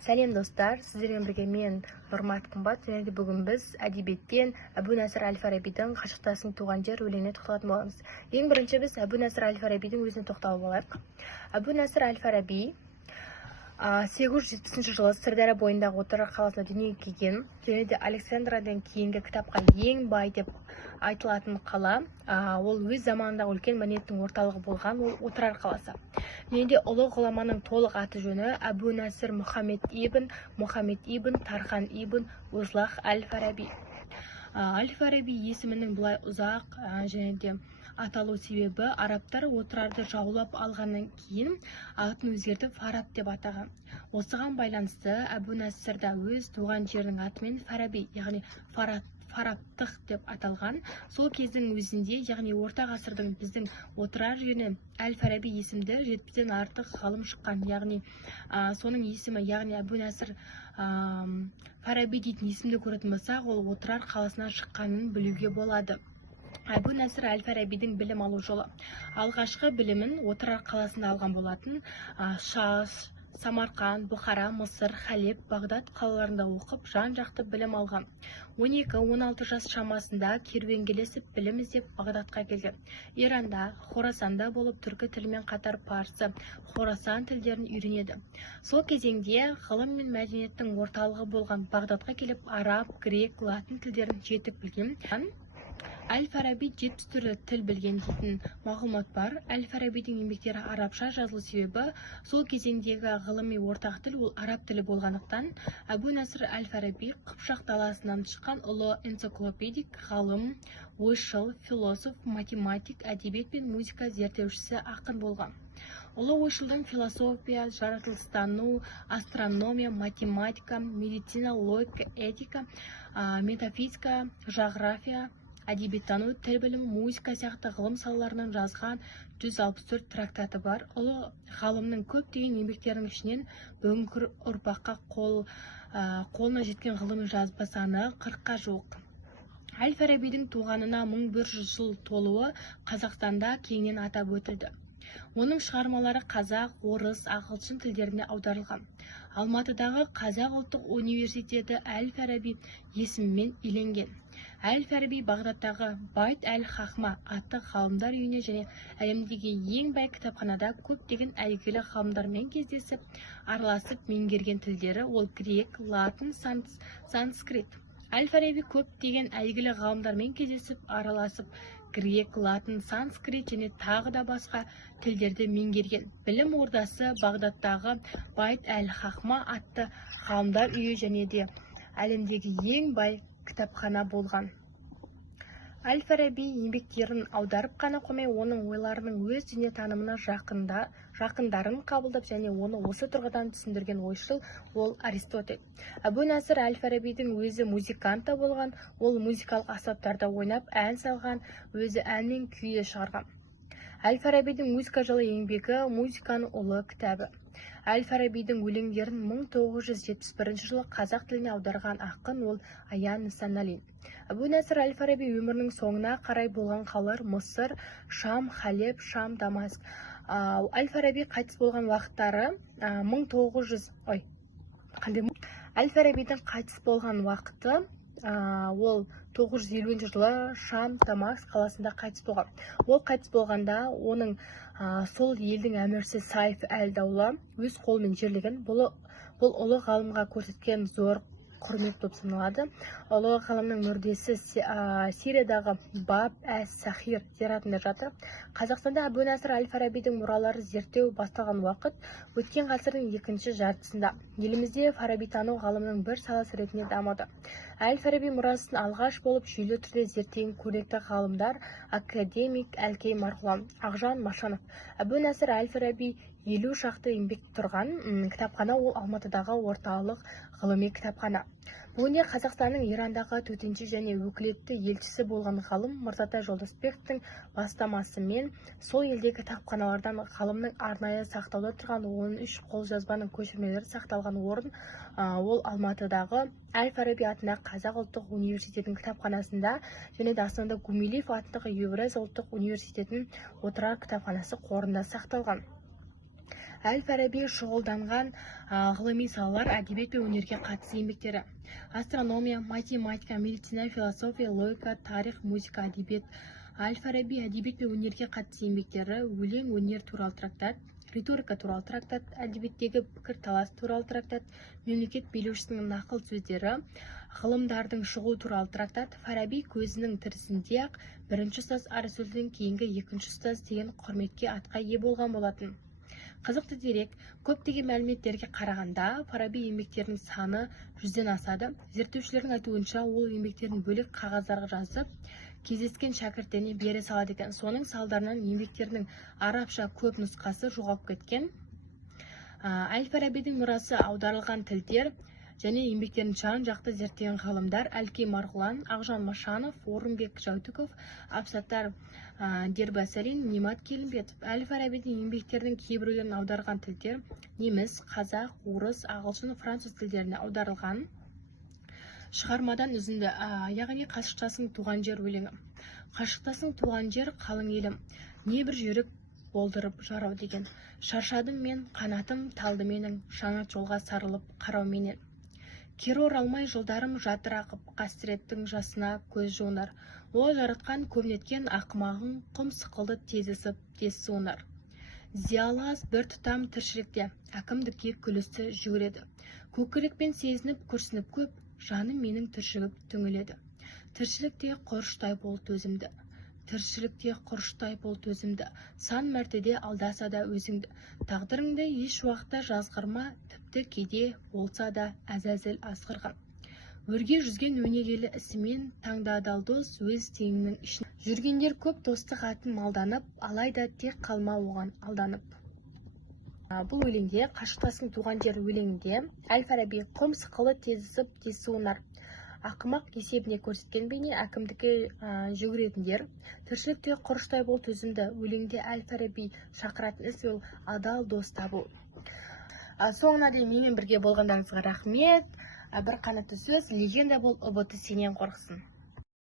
Сәлем достар, сіздермен бірге мен Нұрмат Қымбат, және де бүгін біз әдебиеттен Әбу Насыр әл-Фарабидің «Ғашықтасың туған жер» өлеңіне тоқталатын боламыз. Ең бірінші біз Әбу Насыр әл-Фарабидің өзіне тоқталып алайық. Әбу Насыр әл-Фараби 870 жылы Сырдария бойындағы Отырар қаласында дүниеге келген, және де Александрадан кейінгі кітапқа ең бай деп айтылатын қала. Ол өз заманындағы үлкен мәдениеттің орталығы болған, ол Отырар қаласы. Және де ұлы ғұламаның толық аты жөні Әбу Насыр Мұхаммед ибн Тархан ибн Узлах әл-Фараби. Әл-Фараби есімінің бұлай ұзақ және де аталу себебі арабтар Отырарды жаулап алғаннан кейін атын өзгертіп Фараб деп атаған. Осыған байланысты Әбу Насырда өз туған жерінің атымен Фараби, яғни Фарабтық деп аталған. Сол кездің өзінде, яғни орта ғасырдың біздің Отырар жеріне әл-Фараби есімді 70-ден артық ғалым шыққан, яғни соның есімі, яғни Әбу Насыр Фараби дейтін есімді көретін болсақ, ол Отырар қаласынан шыққанын білуге болады. Әбу Насыр әл-Фарабидің білім алу жолы. Алғашқы білімін Отырар қаласында алған болатын. Шаш, Самарқан, Бұхара, Мысыр, Халеб, Бағдат қалаларында оқып, жан-жақты білім алған. 12-16 жас шамасында керуенgelесіп білім іздеп Бағдатқа келген. Иранда, Хорасанда болып түркі тілімен қатар парсы, Хорасан тілдерін үйренеді. Сол кезеңде ғылым мен мәдениеттің орталығы болған Бағдатқа келіп, араб, грек, латын тілдерін жетік білген. Әл-Фараби 70 түрлі тіл білген дейтін мағлұмат бар. Әл-Фарабидің еңбектері арабша жазылу себебі сол кезеңдегі ғылыми ортақ тіл ол араб тілі болғандықтан, Әбу Насыр әл-Фараби Қыпшақ даласынан шыққан ұлы энциклопедик, ғалым, ойшыл, философ, математик, әдебиет пен музыка зерттеушісі, ақын болған. Ұлы ойшылдың философия, жаратылыстану, астрономия, математика, медицина, логика, этика, метафизика, жағрафия, әдебиеттану, тіл білімі, музыка сияқты ғылым салаларынан жазған 164 трактаты бар. Ұлы ғалымның көптеген еңбектерінің ішінен бүгінгі ұрпаққа қолына жеткен ғылыми жазба саны 40-қа жуық. Әл-Фарабидің туғанына 1100 жыл толуы Қазақстанда кеңінен атап өтілді. Оның шығармалары қазақ, орыс, ағылшын тілдеріне аударылған. Алматыдағы Қазақ ұлттық университеті Әл-Фараби есімімен иеленген. Әл-Фараби Бағдаттағы Байт әл-Хахма атты ғалымдар үйіне және әлемдегі ең бай кітапханада көптеген әйгілі ғалымдармен кездесіп, араласып меңгерген тілдері ол грек, латын, санскрит. Әл-Фараби көптеген әйгілі ғалымдармен кездесіп, араласып, грек, латын, санскрит және тағы да басқа тілдерді меңгерген. Білім ордасы Бағдаттағы Байт әл-Хахма атты ғалымдар үйі және де әлемдегі ең бай кітапхана болған. Әл-Фараби еңбектерін аударып қана қоймай, оның ойларының өз дүниетанымына жақындарын қабылдап және оны осы тұрғыдан түсіндірген ойшыл ол Аристотель. Әбу Насыр әл-Фарабидің өзі музыкант та болған, ол музыкалық аспаптарда ойнап, ән салған, өзі ән мен күй де шығарған. Әл-Фарабидің музыка жолы еңбегі «Музыканың ұлы» кітабы. Әл-Фарабидің өлеңдерін 1971 жылы қазақ тіліне аударған ақын ол Аян Нысанали. Әбу Насыр әл-Фараби өмірінің соңына қарай болған қалалар Мысыр, Шам, Халеб, Шам, Дамаск. Әл-Фараби қайтыс болған уақыттары Әл-Фарабидің қайтыс болған уақыты ол 950 жылы Шам, Дамаск қаласында қайтыс болған. Ол қайтыс болғанда оның сол елдің әміршісі Сайф әл-Даула өз қолымен жерлеген. Бұл ұлы ғалымға көрсеткен зор құрмет болып саналады. Ұлы ғалымның мүрдесі Сириядағы Баб әс-Сахир зиратында жатыр. Қазақстанда Әбу Насыр әл-Фарабидің мұралары зерттеу басталған уақыт өткен ғасырдың екінші жартысында. Елімізде фарабитану ғалымның бір саласы ретінде дамыды. Әл-Фараби мұрасын алғаш болып жүйелі түрде зерттеген көрнекті ғалымдар академик Әлкей Марғұлан, Ақжан Машанов. Әбу Насыр әл-Фараби 50 шақты еңбек тұрған кітапхана ол Алматыдағы орталық ғылыми кітапхана. Бүгінде Қазақстанның Ирандағы төтенше және өкілетті елшісі болған ғалым Мырзатай Жолдасбековтің бастамасымен сол елдегі кітапханалардан ғалымның арнайы сақтауда тұрған 13 қолжазбаның көшірмелері сақталған орын ол Алматыдағы Әл-Фараби атындағы Қазақ ұлттық университетінің кітапханасында және де Астанада Гумилев атындағы Евразия ұлттық университетінің Отырар кітапханасы қорында сақталған. Әл-Фараби шұғылданған ғылыми салалар әдебиет пен өнерге қатысты еңбектері: астрономия, математика, медицина, философия, логика, тарих, музыка, әдебиет. Әл-Фараби әдебиет пен өнерге қатысты еңбектері: өлең өнер туралы трактат, риторика туралы трактат, әдебиеттегі пікірталас туралы трактат, мемлекет билеушісінің нақыл сөздері, ғылымдардың шығу туралы трактат. Фараби көзінің тірісінде-ақ бірінші ұстаз Арсүлден кейінгі екінші ұстаз деген құрметке атқа ие болған болатын. Қызықты дерек: көптеген мәліметтерге қарағанда Фараби еңбектерінің саны 100-ден асады. Зерттеушілердің айтуынша, ол еңбектерін бөлек қағаздарға жазып, кездескен шәкірттеріне бере салады екен. Соның салдарынан еңбектерінің арабша көп нұсқасы жоғалып кеткен. Әл-Фарабидің мұрасы аударылған тілдер және еңбектерін жан-жақты зерттеген ғалымдар: Әлкей Марғұлан, Ақжан Машанов, Орынбек Жәутіков, Абсаттар Дербасарин, Немат Келімбетов. Әл-Фарабидің еңбектерінің кейбіреулерін аударылған тілдер неміс, қазақ, орыс, ағылшын, француз тілдеріне аударылған. Шығармадан үзінді, яғни Қашықтасың туған жер өлеңі. Қашықтасың туған жер қалың елім, небір жүйрік болдырып жарау деген. Шаршадым мен, қанатым талды менің, жаңа жолға сарылып қарау менен. Кері оралмай жолдарым жатыр ақып, қасіреттің жасына көз жуынар. Ол жаратқан көмнеткен ақымағың, құм сықылды тезісіп тез суынар. Зиялы аз бір тұтам тіршілікте, әкімдікке күлісті жүгіреді. Көкірекпен сезініп күрсініп көп, жаным менің түршігіп түңіледі. Тіршілікте құрыштай бол төзімді. Тіршілікте құрыштай бол төзімді. Сан мәртеде алдаса да өзіңді. Тағдырыңды еш уақытта жазғырма, тіпті кейде болса да әзәзіл асқырған. Өрге жүзген өнегелі ісімен таңда адал дос өз теңінің ішін. Жүргендер көп достық атын малданып, алайда тек қалма оған алданып. Бұл өлеңде, Қашықтасың туған жер өлеңінде, Әл-Фараби құм сықылы тезісіп тез суынар. Ақымақ есебіне көрсеткен бейне әкімдікке жүгіретіндер. Тіршілікте құрыштай бол төзімді өлеңде Әл-Фараби шақыратын іс ол адал дос табу. Соңына дейін менімен бірге болғандарыңызға рахмет. Бір қанатты сөз: легенда бол, ұбт сенен қорықсын.